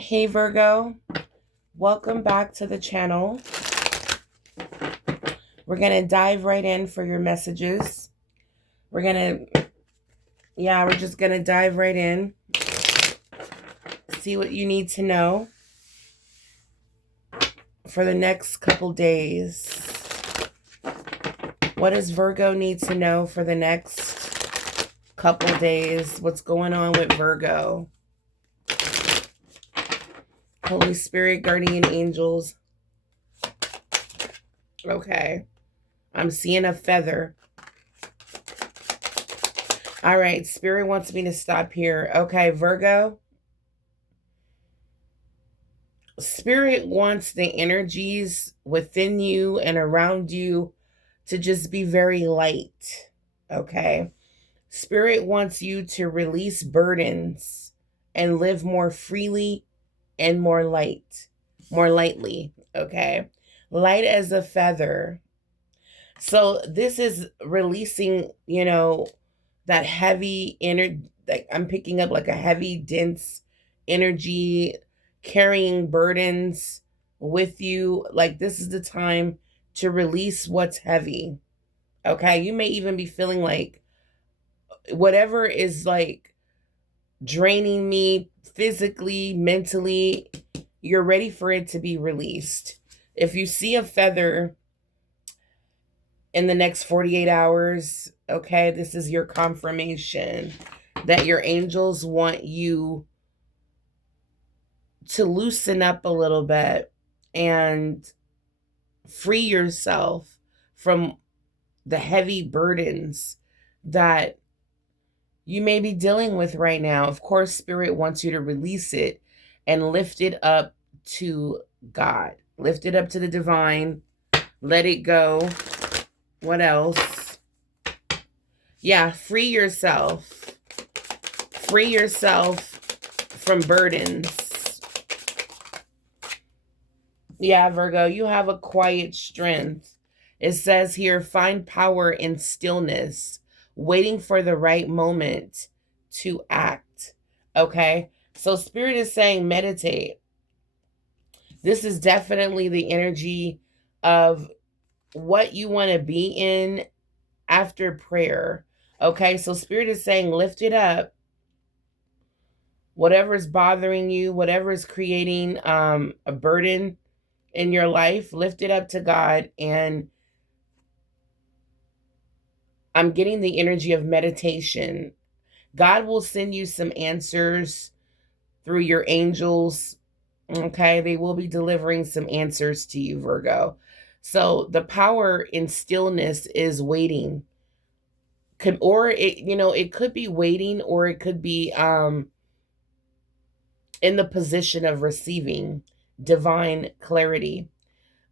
Hey Virgo, welcome back to the channel. We're going to dive right in for your messages. We're just going to dive right in. See what you need to know for the next couple days. What does Virgo need to know for the next couple days? What's going on with Virgo? Holy Spirit, guardian angels. Okay. I'm seeing a feather. All right. Spirit wants me to stop here. Okay, Virgo. Spirit wants the energies within you and around you to just be very light. Okay. Spirit wants you to release burdens and live more freely and more lightly. Okay. Light as a feather. So this is releasing, that heavy energy. Like I'm picking up like a heavy, dense energy, carrying burdens with you. Like this is the time to release what's heavy. Okay. You may even be feeling like whatever is like draining me physically, mentally, you're ready for it to be released. If you see a feather in the next 48 hours, okay, this is your confirmation that your angels want you to loosen up a little bit and free yourself from the heavy burdens that you may be dealing with right now. Of course, Spirit wants you to release it and lift it up to God. Lift it up to the divine. Let it go. What else? Yeah, free yourself. Free yourself from burdens. Yeah, Virgo, you have a quiet strength. It says here, find power in stillness, waiting for the right moment to act. Okay? So Spirit is saying meditate. This is definitely the energy of what you want to be in after prayer. Okay? So Spirit is saying lift it up. Whatever is bothering you, whatever is creating a burden in your life, lift it up to God. And I'm getting the energy of meditation. God will send you some answers through your angels. Okay, they will be delivering some answers to you, Virgo. So the power in stillness is waiting. It could be waiting, or it could be in the position of receiving divine clarity.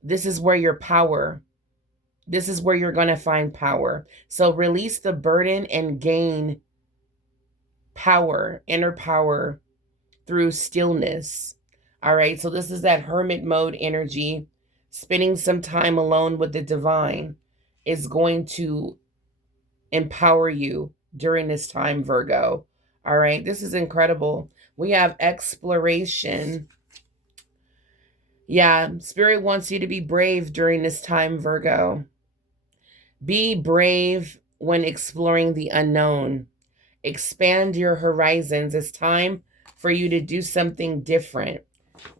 This is where this is where you're going to find power. So release the burden and gain power, inner power through stillness. All right. So this is that hermit mode energy. Spending some time alone with the divine is going to empower you during this time, Virgo. All right. This is incredible. We have exploration. Yeah. Spirit wants you to be brave during this time, Virgo. Be brave when exploring the unknown. Expand your horizons. It's time for you to do something different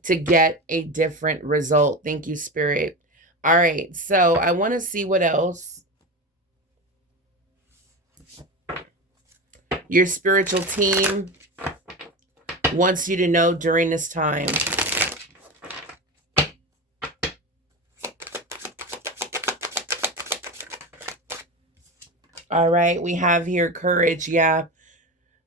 to get a different result. Thank you, Spirit. All right, so I want to see what else your spiritual team wants you to know during this time. All right, we have here courage. Yeah.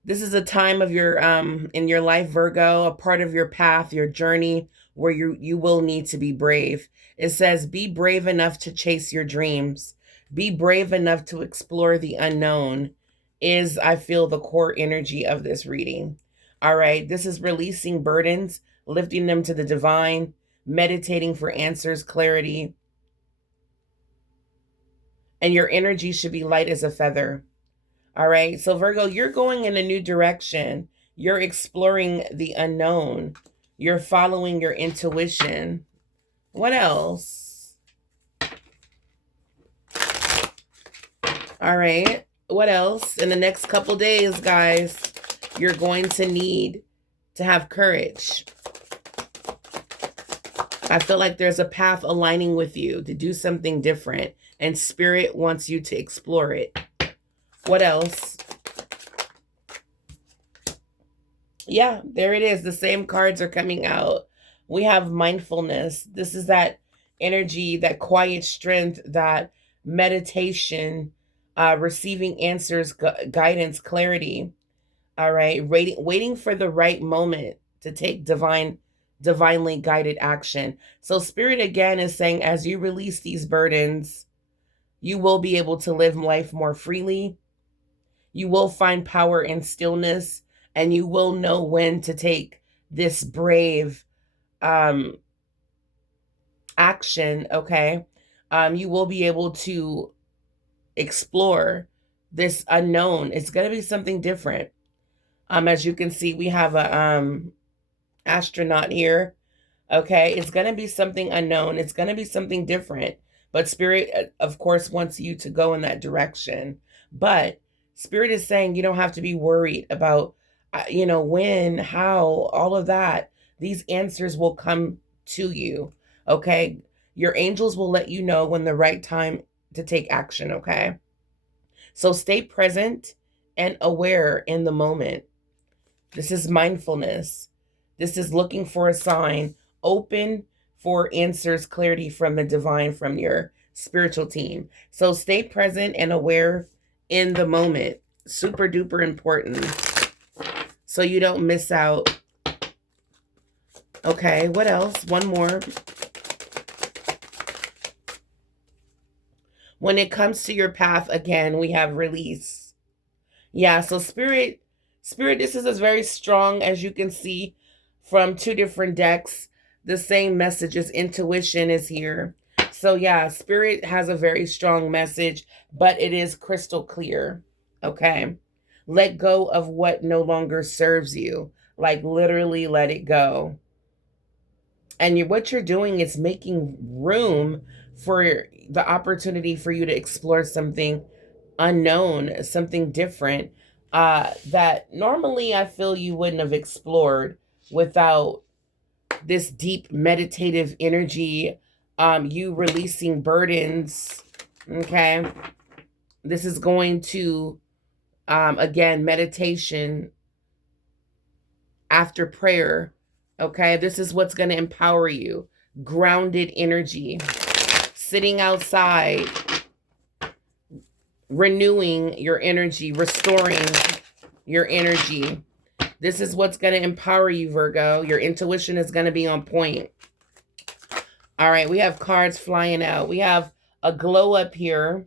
This is a time of your in your life, Virgo, a part of your path, your journey, where you will need to be brave. It says, be brave enough to chase your dreams. Be brave enough to explore the unknown is, I feel, the core energy of this reading. All right, this is releasing burdens, lifting them to the divine, meditating for answers, clarity. And your energy should be light as a feather. All right. So Virgo, you're going in a new direction. You're exploring the unknown. You're following your intuition. What else? All right. What else? In the next couple days, guys, you're going to need to have courage. I feel like there's a path aligning with you to do something different, and Spirit wants you to explore it. What else? Yeah, there it is. The same cards are coming out. We have mindfulness. This is that energy, that quiet strength, that meditation, receiving answers, guidance, clarity. All right, waiting for the right moment to take divinely guided action. So Spirit again is saying, as you release these burdens, you will be able to live life more freely. You will find power in stillness, and you will know when to take this brave action, okay? You will be able to explore this unknown. It's going to be something different. As you can see, we have a astronaut here. Okay, it's going to be something unknown. It's going to be something different. But Spirit, of course, wants you to go in that direction. But Spirit is saying you don't have to be worried about, when, how, all of that. These answers will come to you. Okay, your angels will let you know when the right time to take action. Okay, so stay present and aware in the moment. This is mindfulness. This is looking for a sign, open for answers, clarity from the divine, from your spiritual team. So stay present and aware in the moment. Super duper important. So you don't miss out. Okay, what else? One more. When it comes to your path, again, we have release. Yeah, so Spirit, this is as very strong as you can see from two different decks. The same message as intuition is here. So yeah, Spirit has a very strong message, but it is crystal clear. Okay. Let go of what no longer serves you. Like literally let it go. And what you're doing is making room for the opportunity for you to explore something unknown, something different, that normally I feel you wouldn't have explored without this deep meditative energy, you releasing burdens. Okay, this is going to, again, meditation after prayer. Okay, this is what's going to empower you. Grounded energy, sitting outside, renewing your energy, restoring your energy. This is what's going to empower you, Virgo. Your intuition is going to be on point. All right, we have cards flying out. We have a glow up here,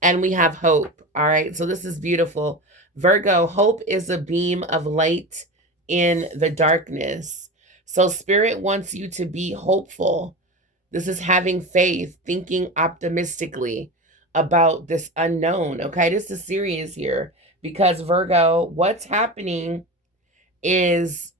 and we have hope. All right, so this is beautiful. Virgo, hope is a beam of light in the darkness. So Spirit wants you to be hopeful. This is having faith, thinking optimistically about this unknown. Okay, this is serious here because Virgo, what's happening is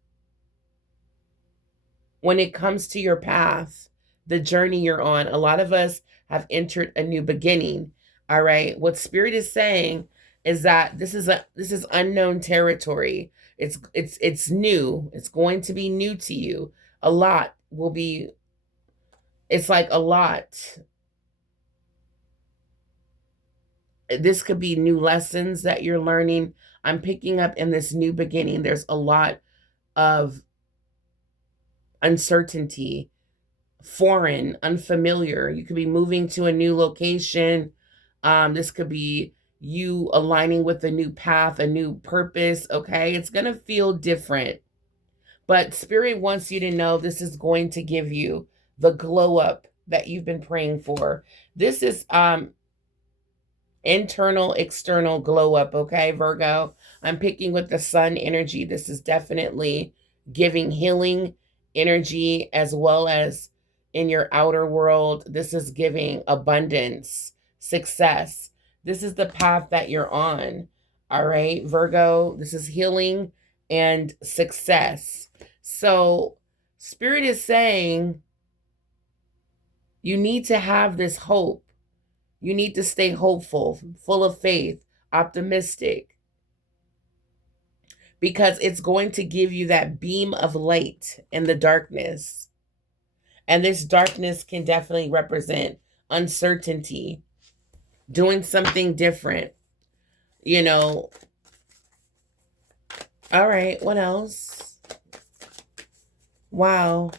when it comes to your path, the journey you're on, a lot of us have entered a new beginning. All right, what Spirit is saying is that this is unknown territory. It's new. It's going to be new to you. A lot will be. It's like a lot. This could be new lessons that you're learning. I'm picking up in this new beginning. There's a lot of uncertainty, foreign, unfamiliar. You could be moving to a new location. This could be you aligning with a new path, a new purpose. Okay, it's going to feel different. But Spirit wants you to know this is going to give you the glow up that you've been praying for. This is internal, external glow up, okay, Virgo? I'm picking with the sun energy. This is definitely giving healing energy as well as in your outer world. This is giving abundance, success. This is the path that you're on, all right, Virgo? This is healing and success. So Spirit is saying you need to have this hope. You need to stay hopeful, full of faith, optimistic, because it's going to give you that beam of light in the darkness. And this darkness can definitely represent uncertainty, doing something different, you know. All right, what else? Wow.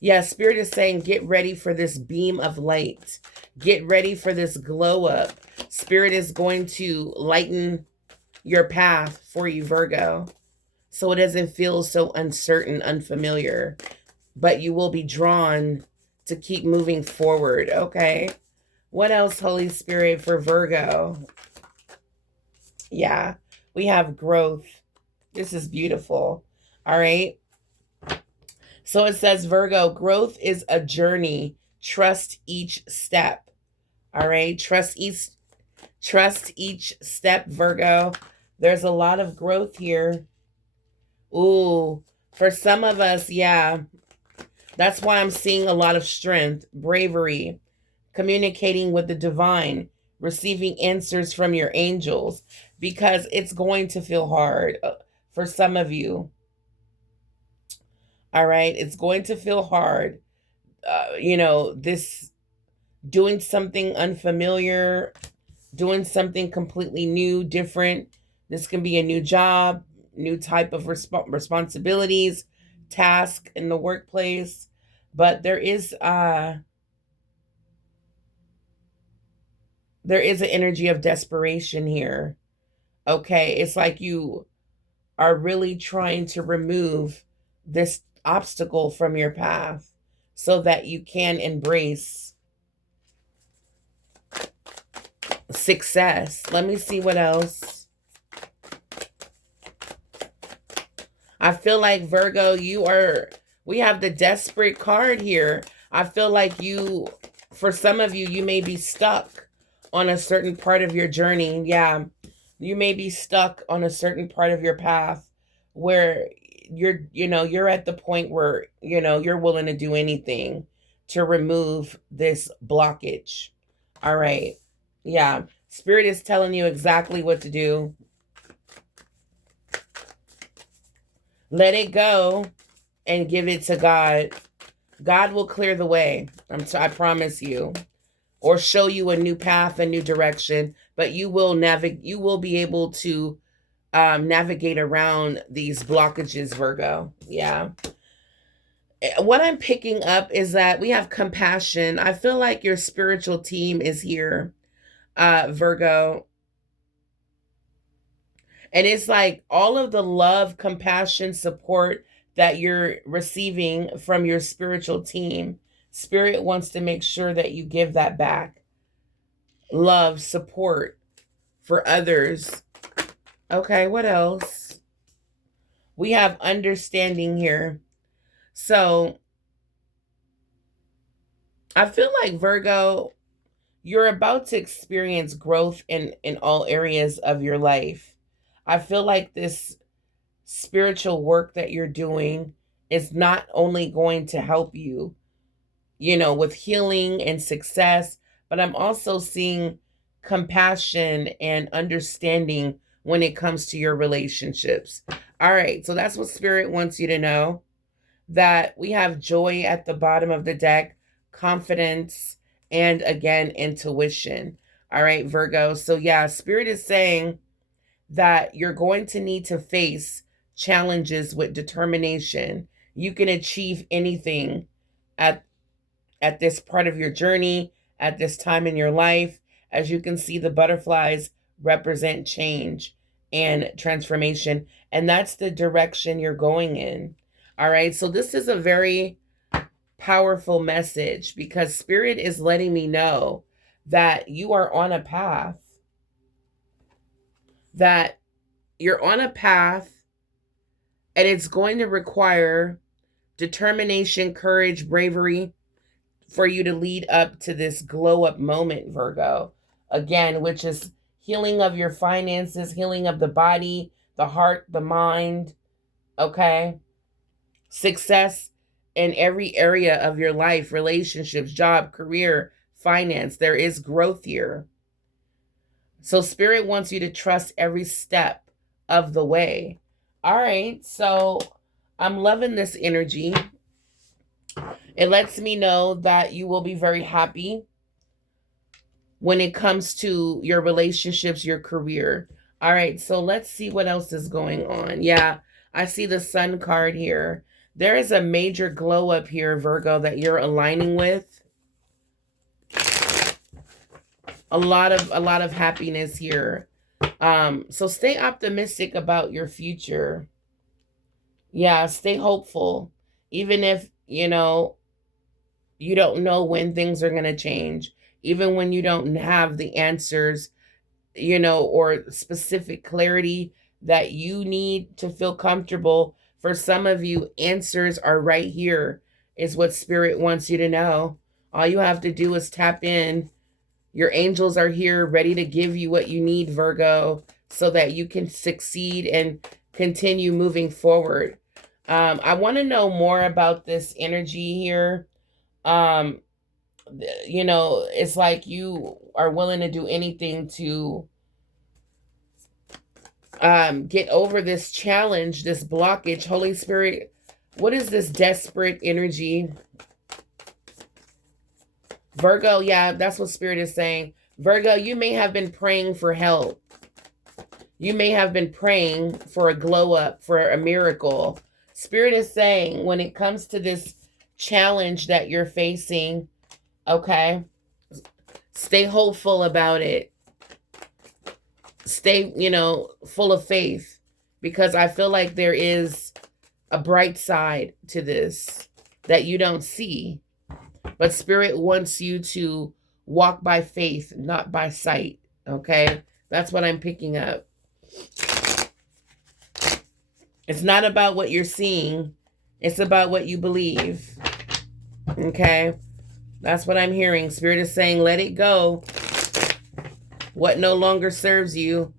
Yeah, Spirit is saying get ready for this beam of light. Get ready for this glow up. Spirit is going to lighten your path for you, Virgo, so it doesn't feel so uncertain, unfamiliar, but you will be drawn to keep moving forward. Okay. What else, Holy Spirit, for Virgo? Yeah, we have growth. This is beautiful. All right. So it says, Virgo, growth is a journey. Trust each step. All right. Trust each step, Virgo. There's a lot of growth here. Ooh, for some of us, yeah. That's why I'm seeing a lot of strength, bravery, communicating with the divine, receiving answers from your angels, because it's going to feel hard for some of you. All right. It's going to feel hard. This doing something unfamiliar, doing something completely new, different. This can be a new job, new type of responsibilities, task in the workplace. But there is an energy of desperation here. Okay, it's like you are really trying to remove this obstacle from your path so that you can embrace success. Let me see what else. I feel like, Virgo, we have the desperate card here. I feel like for some of you, you may be stuck on a certain part of your journey. Yeah, you may be stuck on a certain part of your path where you're at the point where, you're willing to do anything to remove this blockage. All right. Yeah. Spirit is telling you exactly what to do. Let it go and give it to God. God will clear the way. I promise you. Or show you a new path, a new direction. But you will be able to navigate around these blockages, Virgo. Yeah. What I'm picking up is that we have compassion. I feel like your spiritual team is here, Virgo. And it's like all of the love, compassion, support that you're receiving from your spiritual team. Spirit wants to make sure that you give that back. Love, support for others. Okay, what else? We have understanding here. So I feel like, Virgo, you're about to experience growth in all areas of your life. I feel like this spiritual work that you're doing is not only going to help you, with healing and success, but I'm also seeing compassion and understanding when it comes to your relationships. All right, so that's what Spirit wants you to know, that we have joy at the bottom of the deck, confidence, and again, intuition. All right, Virgo. So yeah, Spirit is saying that you're going to need to face challenges with determination. You can achieve anything at this part of your journey, at this time in your life. As you can see, the butterflies represent change and transformation, and that's the direction you're going in. All right, so this is a very powerful message because Spirit is letting me know that you are on a path, that you're on a path, and it's going to require determination, courage, bravery for you to lead up to this glow up moment, Virgo. Again, which is healing of your finances, healing of the body, the heart, the mind. Okay. success in every area of your life, relationships, job, career, finance. There is growth here. So Spirit wants you to trust every step of the way. All right, so I'm loving this energy. It lets me know that you will be very happy when it comes to your relationships, your career. All right, so let's see what else is going on. Yeah, I see the Sun card here. There is a major glow up here, Virgo, that you're aligning with. A lot of happiness here. So stay optimistic about your future. Yeah, stay hopeful. Even if, you don't know when things are going to change, even when you don't have the answers, or specific clarity that you need to feel comfortable. For some of you, answers are right here, is what Spirit wants you to know. All you have to do is tap in. Your angels are here ready to give you what you need, Virgo, so that you can succeed and continue moving forward. I want to know more about this energy here. It's like you are willing to do anything to get over this challenge, this blockage. Holy Spirit, what is this desperate energy? Virgo, yeah, that's what Spirit is saying. Virgo, you may have been praying for help. You may have been praying for a glow up, for a miracle. Spirit is saying when it comes to this challenge that you're facing, okay, stay hopeful about it. Stay, full of faith, because I feel like there is a bright side to this that you don't see. But Spirit wants you to walk by faith, not by sight. Okay? That's what I'm picking up. It's not about what you're seeing. It's about what you believe. Okay? That's what I'm hearing. Spirit is saying, let it go. What no longer serves you.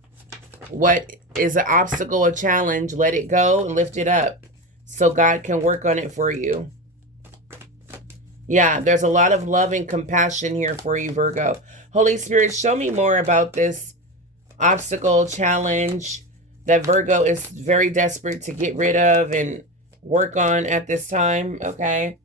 What is an obstacle, a challenge, let it go and lift it up so God can work on it for you. Yeah, there's a lot of love and compassion here for you, Virgo. Holy Spirit, show me more about this obstacle, challenge that Virgo is very desperate to get rid of and work on at this time, okay?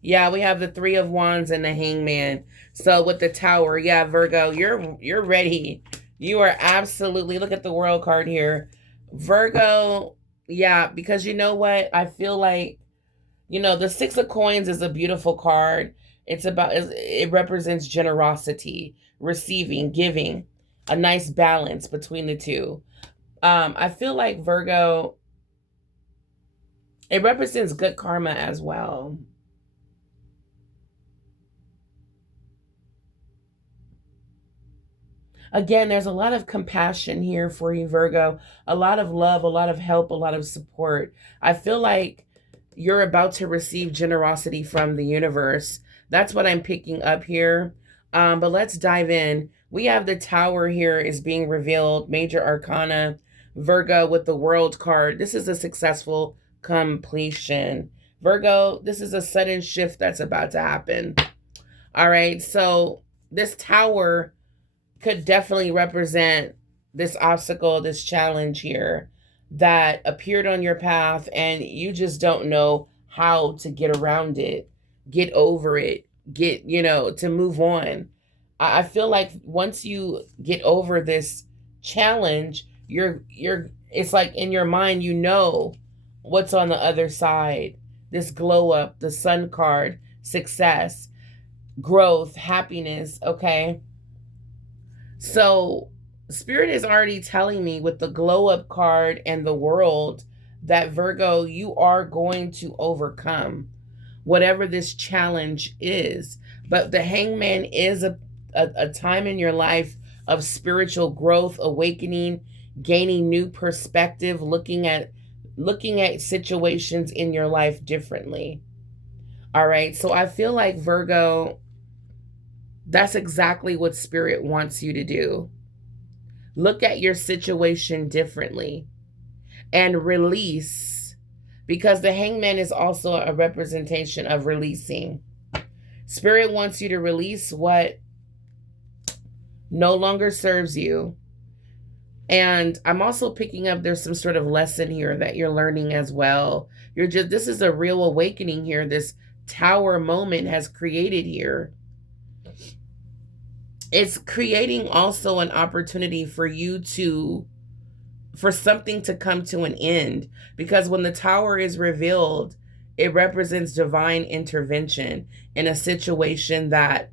Yeah, we have the Three of Wands and the Hangman. So with the Tower, yeah, Virgo, you're ready. You are absolutely, look at the World card here. Virgo, yeah, because you know what? I feel like, the Six of Coins is a beautiful card. It represents generosity, receiving, giving, a nice balance between the two. I feel like Virgo, it represents good karma as well. Again, there's a lot of compassion here for you, Virgo. A lot of love, a lot of help, a lot of support. I feel like you're about to receive generosity from the universe. That's what I'm picking up here. But let's dive in. We have the Tower here is being revealed. Major Arcana. Virgo with the World card. This is a successful completion. Virgo, this is a sudden shift that's about to happen. All right, so this Tower could definitely represent this obstacle, this challenge here that appeared on your path and you just don't know how to get around it, get over it, to move on. I feel like once you get over this challenge, it's like in your mind, what's on the other side. This glow up, the Sun card, success, growth, happiness, okay? So Spirit is already telling me with the glow up card and the World that Virgo, you are going to overcome whatever this challenge is. But the Hangman is a time in your life of spiritual growth, awakening, gaining new perspective, looking at situations in your life differently. All right. So I feel like Virgo, that's exactly what Spirit wants you to do. Look at your situation differently and release, because the Hangman is also a representation of releasing. Spirit wants you to release what no longer serves you. And I'm also picking up there's some sort of lesson here that you're learning as well. This is a real awakening here. This tower moment has created here. It's creating also an opportunity for something to come to an end, because when the tower is revealed, it represents divine intervention in a situation that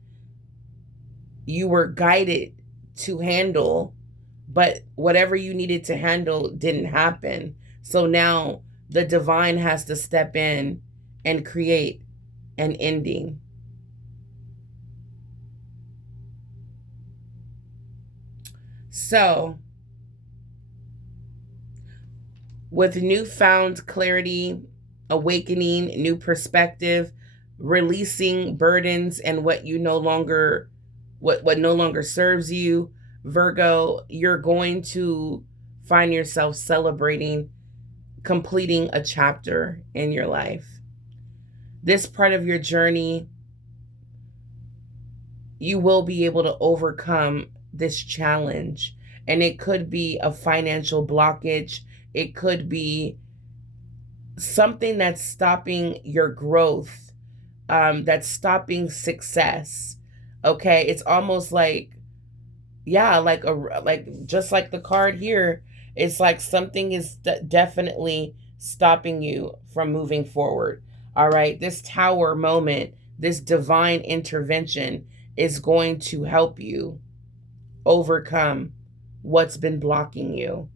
you were guided to handle, but whatever you needed to handle didn't happen. So now the divine has to step in and create an ending. So, with newfound clarity, awakening, new perspective, releasing burdens and what no longer serves you, Virgo, you're going to find yourself celebrating completing a chapter in your life. This part of your journey, you will be able to overcome this challenge. And it could be a financial blockage. It could be something that's stopping your growth, that's stopping success. Okay, it's almost like, yeah, like just like the card here, it's like something is definitely stopping you from moving forward. All right, this tower moment, this divine intervention is going to help you overcome what's been blocking you.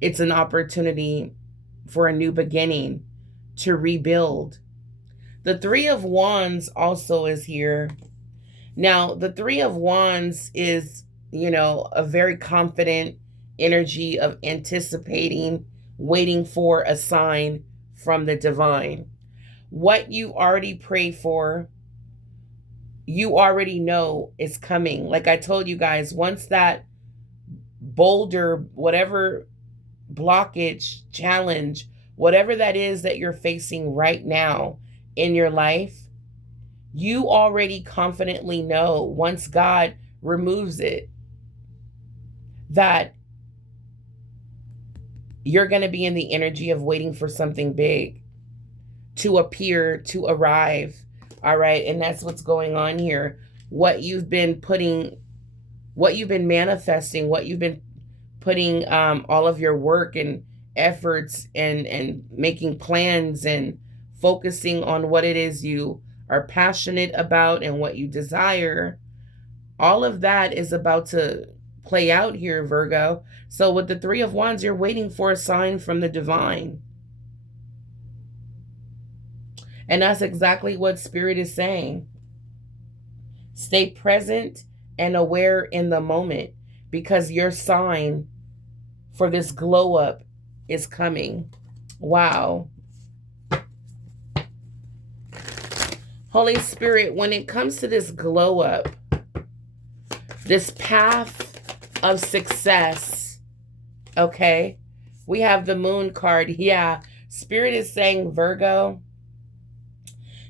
It's an opportunity for a new beginning, to rebuild. The Three of Wands also is here. Now, the Three of Wands is, a very confident energy of anticipating, waiting for a sign from the divine. What you already prayed for, you already know is coming. Like I told you guys, once that boulder, whatever blockage, challenge, whatever that is that you're facing right now in your life, you already confidently know, once God removes it, that you're going to be in the energy of waiting for something big to appear, to arrive. All right. And that's what's going on here. What you've been manifesting, what you've been putting all of your work and efforts and making plans and focusing on what it is you are passionate about and what you desire, all of that is about to play out here, Virgo. So with the Three of Wands, you're waiting for a sign from the divine. And that's exactly what Spirit is saying. Stay present and aware in the moment, because your sign for this glow up is coming. Wow. Holy Spirit, when it comes to this glow up, this path of success, okay, we have the Moon card. Yeah, Spirit is saying, Virgo,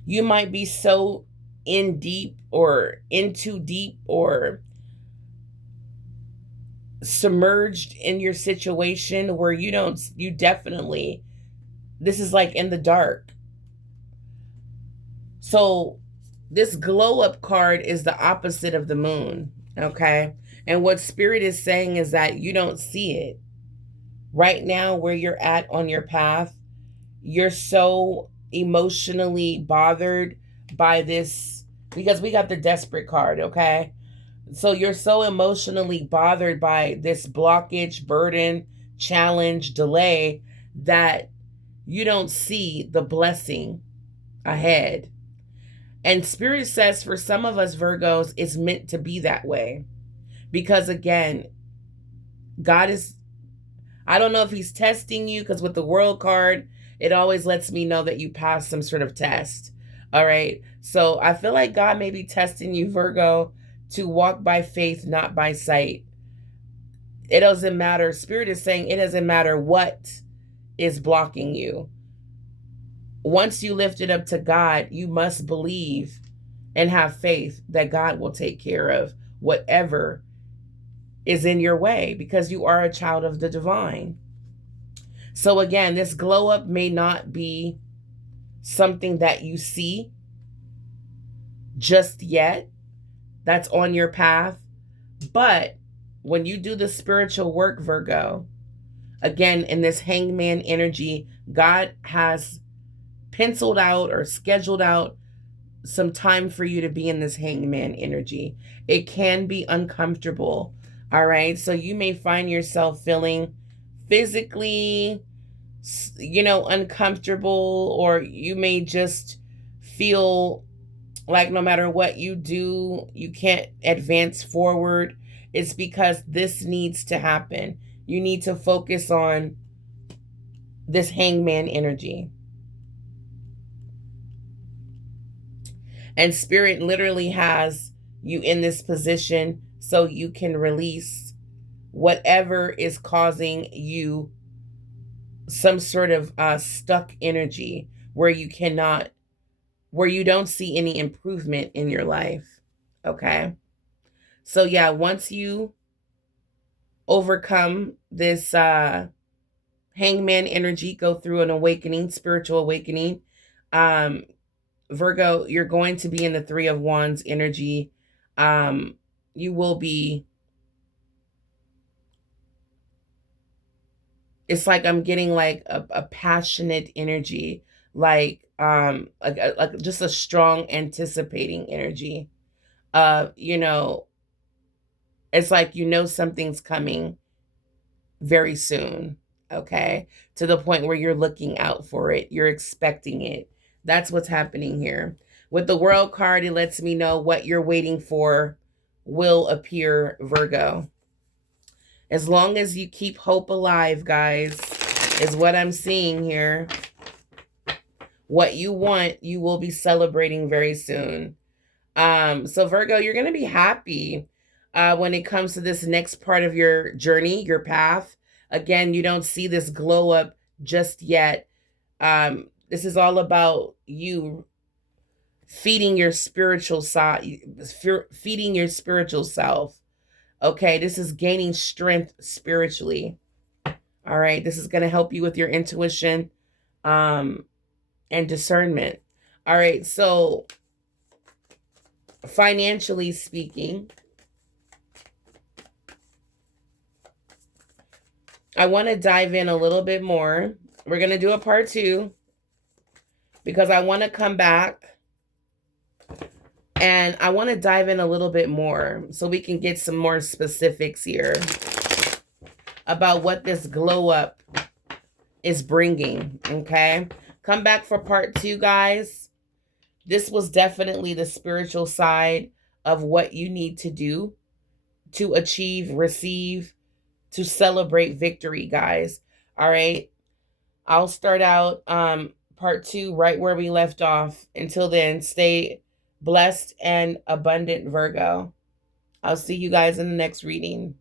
you might be so in deep or into deep or submerged in your situation where you definitely, this is like in the dark. So this glow up card is the opposite of the moon, okay? And what Spirit is saying is that you don't see it. Right now, where you're at on your path, you're so emotionally bothered by this, because we got the Desperate card, okay? So you're so emotionally bothered by this blockage, burden, challenge, delay, that you don't see the blessing ahead. And Spirit says for some of us Virgos, it's meant to be that way. Because again, God is, I don't know if he's testing you, because with the World card, it always lets me know that you passed some sort of test. All right. So I feel like God may be testing you, Virgo, to walk by faith, not by sight. It doesn't matter. Spirit is saying it doesn't matter what is blocking you. once you lift it up to God, you must believe and have faith that God will take care of whatever is in your way, because you are a child of the divine. So again, this glow up may not be something that you see just yet that's on your path, but when you do the spiritual work, Virgo, again, in this hangman energy, God has penciled out or scheduled out some time for you to be in this hangman energy. It can be uncomfortable. All right. So you may find yourself feeling physically, uncomfortable, or you may just feel like no matter what you do, you can't advance forward. It's because this needs to happen. You need to focus on this hangman energy. And Spirit literally has you in this position so you can release whatever is causing you some sort of stuck energy where you don't see any improvement in your life. Okay. So yeah, once you overcome this hangman energy, go through an awakening, spiritual awakening, Virgo, you're going to be in the 3 of Wands energy. You will be, it's like I'm getting like a passionate energy, like just a strong anticipating energy. It's like something's coming very soon, okay? To the point where you're looking out for it, you're expecting it. That's what's happening here. With the World card, it lets me know what you're waiting for will appear, Virgo. As long as you keep hope alive, guys, is what I'm seeing here. What you want, you will be celebrating very soon. So Virgo, you're going to be happy when it comes to this next part of your journey, your path. Again, you don't see this glow up just yet. This is all about you feeding your spiritual side, feeding your spiritual self. Okay, this is gaining strength spiritually. All right, this is going to help you with your intuition and discernment. All right, so financially speaking, I want to dive in a little bit more. We're going to do a part 2 because I want to come back and I want to dive in a little bit more so we can get some more specifics here about what this glow up is bringing, okay? Come back for part 2, guys. This was definitely the spiritual side of what you need to do to achieve, receive, to celebrate victory, guys. All right. I'll start out part 2 right where we left off. Until then, stay blessed and abundant, Virgo. I'll see you guys in the next reading.